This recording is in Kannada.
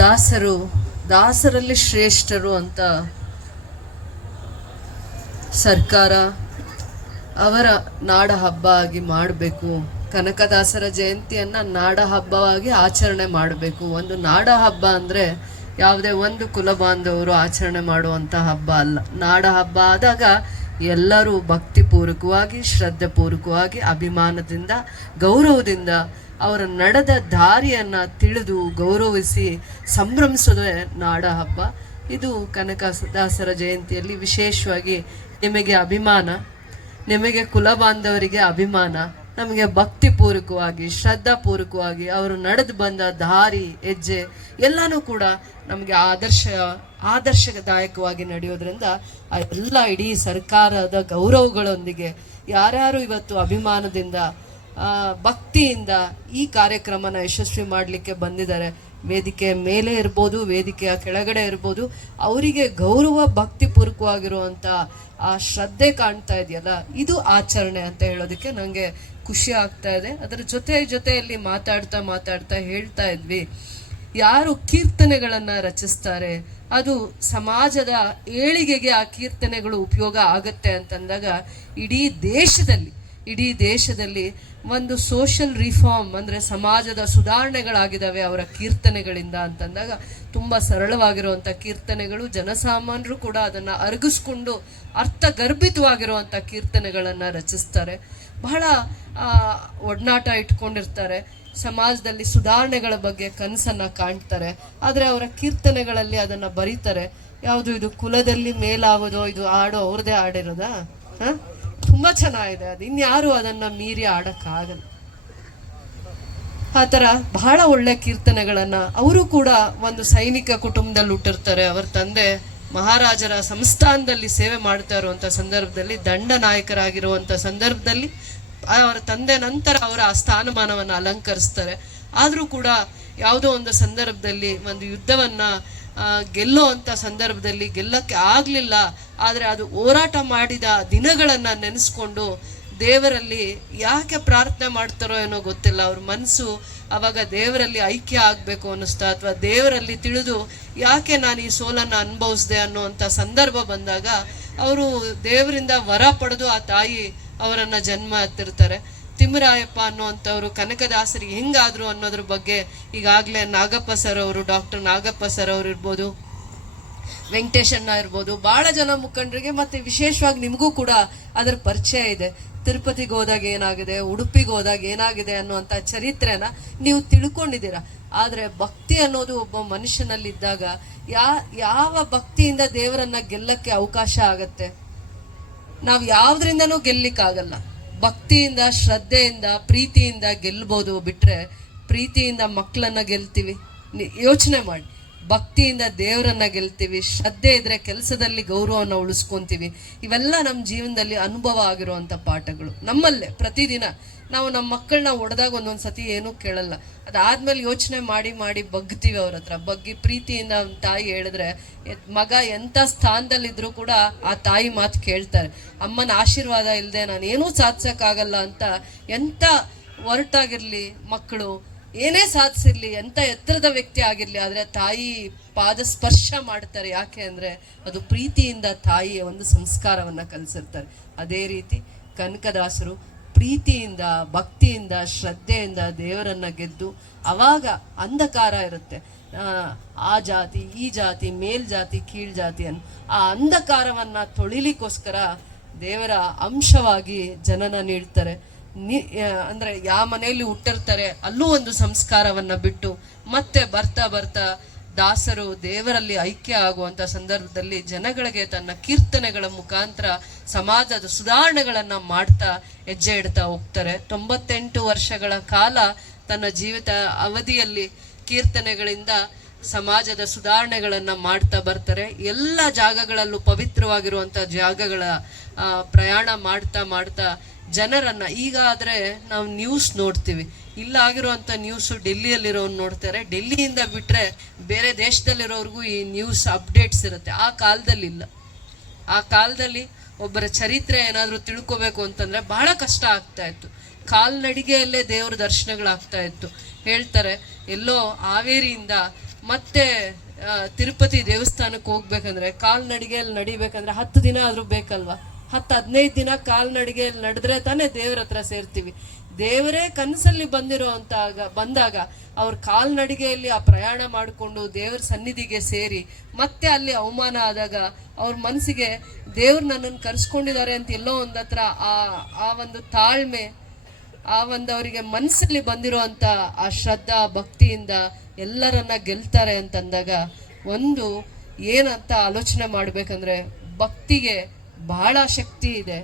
ದಾಸರಲ್ಲಿ ಶ್ರೇಷ್ಠರು ಅಂತ ಸರ್ಕಾರ ಅವರ ನಾಡ ಹಬ್ಬ ಆಗಿ ಮಾಡಬೇಕು. ಕನಕದಾಸರ ಜಯಂತಿಯನ್ನು ನಾಡ ಹಬ್ಬವಾಗಿ ಆಚರಣೆ ಮಾಡಬೇಕು. ಒಂದು ನಾಡ ಹಬ್ಬ ಅಂದರೆ ಯಾವುದೇ ಒಂದು ಕುಲ ಬಾಂಧವರು ಆಚರಣೆ ಮಾಡುವಂಥ ಹಬ್ಬ ಅಲ್ಲ. ನಾಡ ಹಬ್ಬ ಆದಾಗ ಎಲ್ಲರೂ ಭಕ್ತಿಪೂರ್ವಕವಾಗಿ, ಶ್ರದ್ಧೆಪೂರ್ವಕವಾಗಿ, ಅಭಿಮಾನದಿಂದ, ಗೌರವದಿಂದ ಅವರ ನಡೆದ ದಾರಿಯನ್ನು ತಿಳಿದು ಗೌರವಿಸಿ ಸಂಭ್ರಮಿಸೋದೇ ನಾಡ ಹಬ್ಬ. ಇದು ಕನಕದಾಸರ ಜಯಂತಿಯಲ್ಲಿ ವಿಶೇಷವಾಗಿ ನಿಮಗೆ ಅಭಿಮಾನ, ನಿಮಗೆ ಕುಲ ಬಾಂಧವರಿಗೆ ಅಭಿಮಾನ, ನಮಗೆ ಭಕ್ತಿಪೂರ್ವಕವಾಗಿ, ಶ್ರದ್ಧಾಪೂರ್ವಕವಾಗಿ ಅವರು ನಡೆದು ಬಂದ ದಾರಿ, ಹೆಜ್ಜೆ ಎಲ್ಲನೂ ಕೂಡ ನಮಗೆ ಆದರ್ಶದಾಯಕವಾಗಿ ನಡೆಯೋದ್ರಿಂದ ಎಲ್ಲ ಇಡೀ ಸರ್ಕಾರದ ಗೌರವಗಳೊಂದಿಗೆ ಯಾರ್ಯಾರು ಇವತ್ತು ಅಭಿಮಾನದಿಂದ, ಭಕ್ತಿಯಿಂದ ಈ ಕಾರ್ಯಕ್ರಮನ ಯಶಸ್ವಿ ಮಾಡಲಿಕ್ಕೆ ಬಂದಿದ್ದಾರೆ, ವೇದಿಕೆ ಮೇಲೆ ಇರ್ಬೋದು, ವೇದಿಕೆಯ ಕೆಳಗಡೆ ಇರ್ಬೋದು, ಅವರಿಗೆ ಗೌರವ, ಭಕ್ತಿಪೂರ್ವಕವಾಗಿರುವಂಥ ಆ ಶ್ರದ್ಧೆ ಕಾಣ್ತಾ ಇದೆಯಲ್ಲ, ಇದು ಆಚರಣೆ ಅಂತ ಹೇಳೋದಕ್ಕೆ ನನಗೆ ಖುಷಿ ಆಗ್ತಾ ಇದೆ. ಅದರ ಜೊತೆಯಲ್ಲಿ ಮಾತಾಡ್ತಾ ಹೇಳ್ತಾ ಇದ್ವಿ, ಯಾರು ಕೀರ್ತನೆಗಳನ್ನು ರಚಿಸ್ತಾರೆ ಅದು ಸಮಾಜದ ಏಳಿಗೆಗೆ ಆ ಕೀರ್ತನೆಗಳು ಉಪಯೋಗ ಆಗತ್ತೆ ಅಂತಂದಾಗ ಇಡೀ ದೇಶದಲ್ಲಿ ಒಂದು ಸೋಷಲ್ ರಿಫಾರ್ಮ್ ಅಂದರೆ ಸಮಾಜದ ಸುಧಾರಣೆಗಳಾಗಿದ್ದಾವೆ ಅವರ ಕೀರ್ತನೆಗಳಿಂದ ಅಂತಂದಾಗ ತುಂಬ ಸರಳವಾಗಿರುವಂಥ ಕೀರ್ತನೆಗಳು, ಜನಸಾಮಾನ್ಯರು ಕೂಡ ಅದನ್ನು ಅರಗಿಸ್ಕೊಂಡು ಅರ್ಥಗರ್ಭಿತವಾಗಿರುವಂಥ ಕೀರ್ತನೆಗಳನ್ನು ರಚಿಸ್ತಾರೆ. ಬಹಳ ಒಡನಾಟ ಇಟ್ಕೊಂಡಿರ್ತಾರೆ, ಸಮಾಜದಲ್ಲಿ ಸುಧಾರಣೆಗಳ ಬಗ್ಗೆ ಕನಸನ್ನು ಕಾಣ್ತಾರೆ. ಆದರೆ ಅವರ ಕೀರ್ತನೆಗಳಲ್ಲಿ ಅದನ್ನು ಬರೀತಾರೆ. ಯಾವುದು ಇದು ಕುಲದಲ್ಲಿ ಮೇಲಾಗೋದೋ, ಇದು ಆಡೋ ಅವ್ರದ್ದೇ ಆಡಿರೋದಾ? ತುಂಬ ಚೆನ್ನಾಗಿದೆ ಅದು, ಇನ್ಯಾರು ಅದನ್ನು ಮೀರಿ ಆಡೋಕ್ಕಾಗಲ್ಲ. ಆ ಥರ ಬಹಳ ಒಳ್ಳೆ ಕೀರ್ತನೆಗಳನ್ನು, ಅವರು ಕೂಡ ಒಂದು ಸೈನಿಕ ಕುಟುಂಬದಲ್ಲಿ ಹುಟ್ಟಿರ್ತಾರೆ. ಅವರ ತಂದೆ ಮಹಾರಾಜರ ಸಂಸ್ಥಾನದಲ್ಲಿ ಸೇವೆ ಮಾಡ್ತಾ ಇರುವಂಥ ಸಂದರ್ಭದಲ್ಲಿ, ದಂಡ ನಾಯಕರಾಗಿರುವಂಥ ಸಂದರ್ಭದಲ್ಲಿ ಅವರ ತಂದೆ ನಂತರ ಅವರ ಆ ಸ್ಥಾನಮಾನವನ್ನು ಅಲಂಕರಿಸ್ತಾರೆ. ಆದರೂ ಕೂಡ ಯಾವುದೋ ಒಂದು ಸಂದರ್ಭದಲ್ಲಿ ಒಂದು ಯುದ್ಧವನ್ನು ಗೆಲ್ಲೋ ಅಂಥ ಸಂದರ್ಭದಲ್ಲಿ ಗೆಲ್ಲಕ್ಕೆ ಆಗಲಿಲ್ಲ. ಆದರೆ ಅದು ಹೋರಾಟ ಮಾಡಿದ ದಿನಗಳನ್ನು ನೆನೆಸ್ಕೊಂಡು ದೇವರಲ್ಲಿ ಯಾಕೆ ಪ್ರಾರ್ಥನೆ ಮಾಡ್ತಾರೋ ಏನೋ ಗೊತ್ತಿಲ್ಲ, ಅವ್ರ ಮನಸ್ಸು ಆವಾಗ ದೇವರಲ್ಲಿ ಐಕ್ಯ ಆಗಬೇಕು ಅನ್ನಿಸ್ತಾ, ಅಥವಾ ದೇವರಲ್ಲಿ ತಿಳಿದು ಯಾಕೆ ನಾನು ಈ ಸೋಲನ್ನು ಅನುಭವಿಸಿದೆ ಅನ್ನೋವಂಥ ಸಂದರ್ಭ ಬಂದಾಗ ಅವರು ದೇವರಿಂದ ವರ ಪಡೆದು ಆ ತಾಯಿ ಅವರನ್ನು ಜನ್ಮ ಹತ್ತಿರ್ತಾರೆ. ತಿಮ್ಮರಾಯಪ್ಪ ಅನ್ನುವಂಥವ್ರು ಕನಕದಾಸರಿಗೆ ಹೆಂಗಾದ್ರು ಅನ್ನೋದ್ರ ಬಗ್ಗೆ ಈಗಾಗಲೇ ನಾಗಪ್ಪ ಸರ್ ಅವರು, ಡಾಕ್ಟರ್ ನಾಗಪ್ಪ ಸರ್ ಅವರು ಇರ್ಬೋದು, ವೆಂಕಟೇಶಣ್ಣ ಇರ್ಬೋದು, ಭಾಳ ಜನ ಮುಖಂಡರಿಗೆ ಮತ್ತು ವಿಶೇಷವಾಗಿ ನಿಮಗೂ ಕೂಡ ಅದರ ಪರಿಚಯ ಇದೆ. ತಿರುಪತಿಗೆ ಹೋದಾಗ ಏನಾಗಿದೆ, ಉಡುಪಿಗೆ ಹೋದಾಗ ಏನಾಗಿದೆ ಅನ್ನುವಂಥ ಚರಿತ್ರೆನ ನೀವು ತಿಳ್ಕೊಂಡಿದ್ದೀರ. ಆದರೆ ಭಕ್ತಿ ಅನ್ನೋದು ಒಬ್ಬ ಮನುಷ್ಯನಲ್ಲಿದ್ದಾಗ ಯಾವ ಭಕ್ತಿಯಿಂದ ದೇವರನ್ನ ಗೆಲ್ಲಕ್ಕೆ ಅವಕಾಶ ಆಗತ್ತೆ? ನಾವು ಯಾವುದರಿಂದನೂ ಗೆಲ್ಲಿಕ್ಕಾಗಲ್ಲ. ಭಕ್ತಿಯಿಂದ, ಶ್ರದ್ಧೆಯಿಂದ, ಪ್ರೀತಿಯಿಂದ ಗೆಲ್ಬೋದು. ಬಿಟ್ಟರೆ ಪ್ರೀತಿಯಿಂದ ಮಕ್ಕಳನ್ನ ಗೆಲ್ತೀವಿ, ಯೋಚನೆ ಮಾಡಿ. ಭಕ್ತಿಯಿಂದ ದೇವರನ್ನ ಗೆಲ್ತೀವಿ, ಶ್ರದ್ಧೆ ಇದ್ರೆ ಕೆಲಸದಲ್ಲಿ ಗೌರವವನ್ನು ಉಳಿಸ್ಕೊತೀವಿ. ಇವೆಲ್ಲ ನಮ್ಮ ಜೀವನದಲ್ಲಿ ಅನುಭವ ಆಗಿರುವಂಥ ಪಾಠಗಳು. ನಮ್ಮಲ್ಲೇ ಪ್ರತಿದಿನ ನಾವು ನಮ್ಮ ಮಕ್ಕಳನ್ನ ಹೊಡೆದಾಗ ಒಂದೊಂದು ಸತಿ ಏನೂ ಕೇಳಲ್ಲ, ಅದಾದ್ಮೇಲೆ ಯೋಚನೆ ಮಾಡಿ ಬಗ್ತೀವಿ ಅವ್ರ ಹತ್ರ. ಬಗ್ಗಿ ಪ್ರೀತಿಯಿಂದ ಒಂದು ತಾಯಿ ಹೇಳಿದ್ರೆ ಮಗ ಎಂಥ ಸ್ಥಾನದಲ್ಲಿದ್ರೂ ಕೂಡ ಆ ತಾಯಿ ಮಾತು ಕೇಳ್ತಾರೆ. ಅಮ್ಮನ ಆಶೀರ್ವಾದ ಇಲ್ಲದೆ ನಾನು ಏನೂ ಸಾಧಿಸೋಕ್ಕಾಗಲ್ಲ ಅಂತ ಎಂಥ ಹೊರಟಾಗಿರಲಿ ಮಕ್ಕಳು, ಏನೇ ಸಾಧಿಸಿರ್ಲಿ, ಎಂಥ ಎತ್ತರದ ವ್ಯಕ್ತಿ ಆಗಿರಲಿ, ಆದರೆ ತಾಯಿ ಪಾದ ಸ್ಪರ್ಶ ಮಾಡ್ತಾರೆ. ಯಾಕೆ ಅಂದರೆ ಅದು ಪ್ರೀತಿಯಿಂದ ತಾಯಿಯ ಒಂದು ಸಂಸ್ಕಾರವನ್ನು ಕಲಿಸಿರ್ತಾರೆ. ಅದೇ ರೀತಿ ಕನಕದಾಸರು ಪ್ರೀತಿಯಿಂದ, ಭಕ್ತಿಯಿಂದ, ಶ್ರದ್ಧೆಯಿಂದ ದೇವರನ್ನ ಗೆದ್ದು, ಅವಾಗ ಅಂಧಕಾರ ಇರುತ್ತೆ, ಆ ಜಾತಿ ಈ ಜಾತಿ, ಮೇಲ್ಜಾತಿ ಕೀಳ್ ಜಾತಿ ಅನ್ನು, ಆ ಅಂಧಕಾರವನ್ನು ತೊಳಿಲಿಕ್ಕೋಸ್ಕರ ದೇವರ ಅಂಶವಾಗಿ ಜನನ ನೀಡ್ತಾರೆ. ಅಂದರೆ ಯಾವ ಮನೆಯಲ್ಲಿ ಹುಟ್ಟಿರ್ತಾರೆ ಅಲ್ಲೂ ಒಂದು ಸಂಸ್ಕಾರವನ್ನು ಬಿಟ್ಟು ಮತ್ತೆ ಬರ್ತಾ ದಾಸರು ದೇವರಲ್ಲಿ ಐಕ್ಯ ಆಗುವಂಥ ಸಂದರ್ಭದಲ್ಲಿ ಜನಗಳಿಗೆ ತನ್ನ ಕೀರ್ತನೆಗಳ ಮುಖಾಂತರ ಸಮಾಜದ ಸುಧಾರಣೆಗಳನ್ನು ಮಾಡ್ತಾ ಹೆಜ್ಜೆ ಇಡ್ತಾ ಹೋಗ್ತಾರೆ. 98 ವರ್ಷಗಳ ಕಾಲ ತನ್ನ ಜೀವಿತ ಅವಧಿಯಲ್ಲಿ ಕೀರ್ತನೆಗಳಿಂದ ಸಮಾಜದ ಸುಧಾರಣೆಗಳನ್ನು ಮಾಡ್ತಾ ಬರ್ತಾರೆ. ಎಲ್ಲ ಜಾಗಗಳಲ್ಲೂ ಪವಿತ್ರವಾಗಿರುವಂಥ ಜಾಗಗಳ ಪ್ರಯಾಣ ಮಾಡ್ತಾ ಜನರನ್ನ, ಈಗ ಆದರೆ ನಾವು ನ್ಯೂಸ್ ನೋಡ್ತೀವಿ, ಇಲ್ಲಾಗಿರುವಂಥ ನ್ಯೂಸು ಡೆಲ್ಲಿಯಲ್ಲಿರೋರು ನೋಡ್ತಾರೆ. ಡೆಲ್ಲಿಯಿಂದ ಬಿಟ್ಟರೆ ಬೇರೆ ದೇಶದಲ್ಲಿರೋರ್ಗೂ ಈ ನ್ಯೂಸ್ ಅಪ್ಡೇಟ್ಸ್ ಇರುತ್ತೆ. ಆ ಕಾಲದಲ್ಲಿಲ್ಲ. ಆ ಕಾಲದಲ್ಲಿ ಒಬ್ಬರ ಚರಿತ್ರೆ ಏನಾದರೂ ತಿಳ್ಕೋಬೇಕು ಅಂತಂದರೆ ಬಹಳ ಕಷ್ಟ ಆಗ್ತಾ ಇತ್ತು. ಕಾಲ್ನಡಿಗೆಯಲ್ಲೇ ದೇವರ ದರ್ಶನಗಳಾಗ್ತಾ ಇತ್ತು. ಹೇಳ್ತಾರೆ, ಎಲ್ಲೋ ಹಾವೇರಿಯಿಂದ ಮತ್ತೆ ತಿರುಪತಿ ದೇವಸ್ಥಾನಕ್ಕೆ ಹೋಗ್ಬೇಕಂದ್ರೆ ಕಾಲ್ನಡಿಗೆಯಲ್ಲಿ ನಡಿಬೇಕಂದ್ರೆ 10 ದಿನ ಆದ್ರೂ ಬೇಕಲ್ವಾ? 10-15 ದಿನ ಕಾಲ್ನಡಿಗೆಯಲ್ಲಿ ನಡೆದ್ರೆ ತಾನೇ ದೇವ್ರ ಹತ್ರ ಸೇರ್ತೀವಿ. ದೇವರೇ ಕನಸಲ್ಲಿ ಬಂದಾಗ ಅವ್ರ ಕಾಲ್ನಡಿಗೆಯಲ್ಲಿ ಆ ಪ್ರಯಾಣ ಮಾಡಿಕೊಂಡು ದೇವ್ರ ಸನ್ನಿಧಿಗೆ ಸೇರಿ ಮತ್ತೆ ಅಲ್ಲಿ ಅವಮಾನ ಆದಾಗ ಅವ್ರ ಮನಸ್ಸಿಗೆ ದೇವ್ರು ನನ್ನನ್ನು ಕರ್ಸ್ಕೊಂಡಿದ್ದಾರೆ ಅಂತ ಎಲ್ಲೋ ಒಂದತ್ರ ಆ ಒಂದು ತಾಳ್ಮೆ, ಆ ಒಂದು ಅವರಿಗೆ ಮನಸ್ಸಲ್ಲಿ ಬಂದಿರುವಂತ ಆ ಶ್ರದ್ಧಾ ಭಕ್ತಿಯಿಂದ ಎಲ್ಲರನ್ನ ಗೆಲ್ತಾರೆ ಅಂತಂದಾಗ ಒಂದು ಏನಂತ ಆಲೋಚನೆ ಮಾಡ್ಬೇಕಂದ್ರೆ ಭಕ್ತಿಗೆ ಬಹಳ ಶಕ್ತಿ ಇದೆ.